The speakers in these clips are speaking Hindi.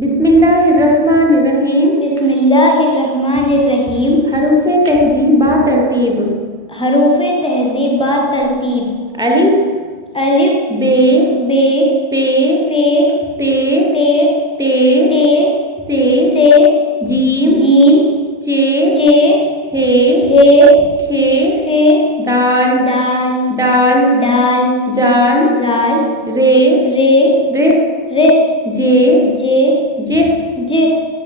बिस्मिल्लाहिर्रहमानिर्रहीम। बिस्मिल्लाहिर्रहमानिर्रहीम। हरूफ तहजीब बा तरतीब। हरूफ तहजीब बा तरतीब। अलिफ अलिफ बे बे पे पे ते ते टे ते से से जीम जीम चे चे हे हे खे खे दाल दाल डाल दाल जाल जाल रे रे रे रे जे जे जे जे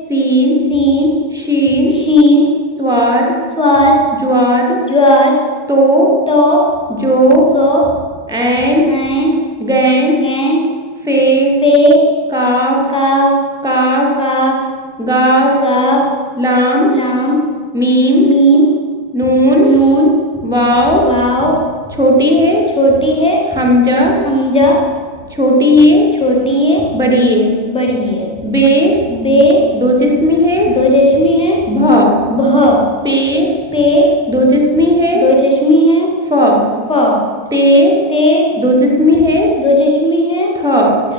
सीन सीन शीन शीन स्वाद स्वाद ज्वाद ज्वाद तो तो जो सो ऐन ऐन गैन गैन फे फे काफ काफ काफ काफ गाफ गाफ लाम लाम मीम मीम नून नून वाव वाव छोटी है छोटी है हमजा हमजा छोटी है छोटी है बड़ी है बड़ी है बे बे दो जिस्मी है दो जिस्मी है भ भ पे पे दो जिस्मी है दो जिस्मी है फ फ ते ते दो जिस्मी है दो जिस्मी है थ थ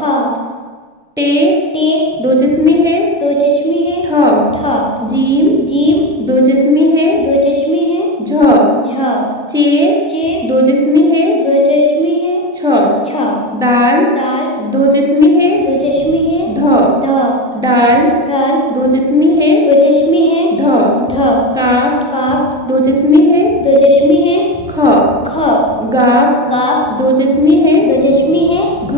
टे टे दो जिस्मी है दो जिस्मी है ठ ठ जीम जीम दो जिस्मी है दो जिस्मी है झ झ चे चे दो जिस्मी है दो जिस्मी है छ छ दाल दाल दो जिस्मी है दो जिस्मी है ध ध डाल दाल दो जिस्मी है दो जिस्मी है ढ ढ काफ काफ दो जिस्मी है दो जिस्मी है ख ख गाफ गाफ दो जिस्मी है दो जिस्मी है घ